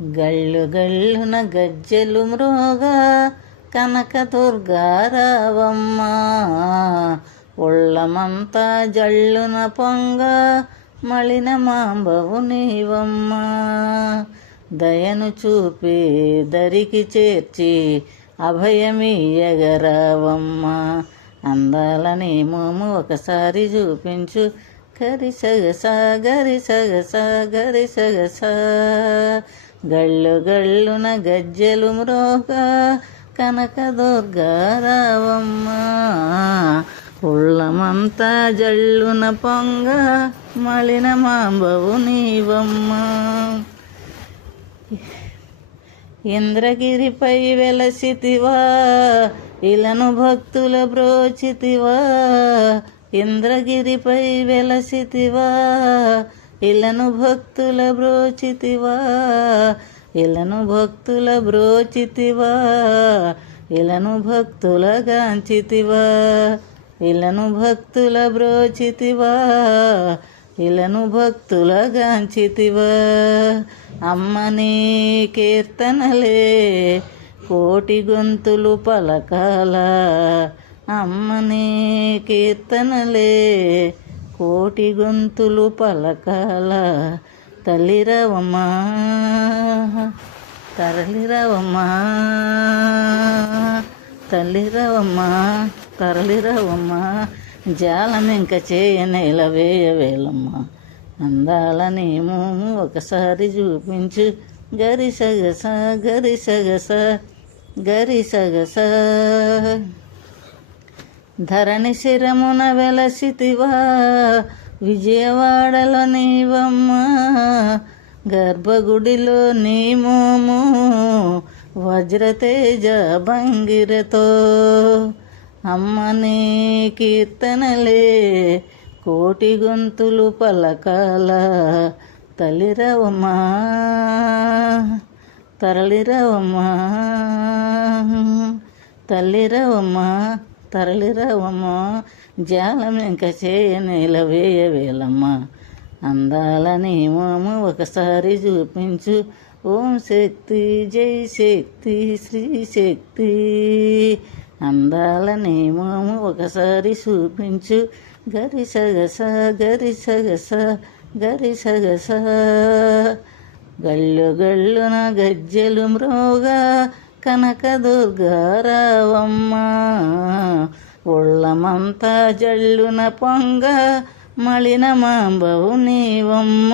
గళ్ళు గళ్ళున గజ్జెలు మ్రోగా కనకదుర్గారావమ్మ, ఒళ్ళమంతా జళ్ళున పొంగ మలిన మాంబవు నీవమ్మ. దయను చూపి దరికి చేర్చి అభయమీయగరావమ్మ, అందాలని మోము ఒకసారి చూపించు. గరిసగసా గరిసగసా గరిసగసా, గళ్ళు గళ్ళున గజ్జెలు మ్రోగా కనకదుర్గారావమ్మ, ఉళ్ళమంతా జళ్ళున పొంగ మలిన మాంబవు నీవమ్మ. ఇంద్రగిరిపై వెలసితివా, ఇలను భక్తుల బ్రోచితివా. ఇంద్రగిరిపై వెలసితివా, ఇలను భక్తుల బ్రోచితివా. ఇలను భక్తుల బ్రోచితివా, ఇలను భక్తుల గాంచితివా. ఇలను భక్తుల బ్రోచితివా, ఇలను భక్తుల గాంచితివా. అమ్మని కీర్తనలే కోటి గొంతులు పలకాల, అమ్మని కీర్తనలే కోటి గొంతులు పలకాల. తల్లిరవమ్మా తరలిరవమ్మా, తల్లిరవమ్మా తరలిరవమ్మా. జాలమింక చేయనేల వేయవేలమ్మ, అందాలని మోము ఒకసారి చూపించు. గరిసగస గరిసగస గరిసగస, ధరణి శిరమున వెలసితివా, విజయవాడలో నీవమ్మ. గర్భగుడిలో నీ మోము వజ్రతేజ భంగిరతో. అమ్మని కీర్తనలే కోటి గొంతులు పలకాల. తల్లిరవమ్మా తరలిరవమ్మా, తల్లిరవమ్మా తరలిరవమ్మా. జాలం ఇంక చేయనేల వేయవేలమ్మ, అందాలని మోము ఒకసారి చూపించు. ఓం శక్తి జై శక్తి శ్రీ శక్తి, అందాలని మోము ఒకసారి చూపించు. గరిసగస గరిసగస గరిసగస, గళ్ళు గళ్ళున గజ్జెలు మ్రోగా కనకదుర్గారావమ్మ, ఒళ్ళమంతా జళ్ళున పొంగ మలిన మాంబవు నీవమ్మ.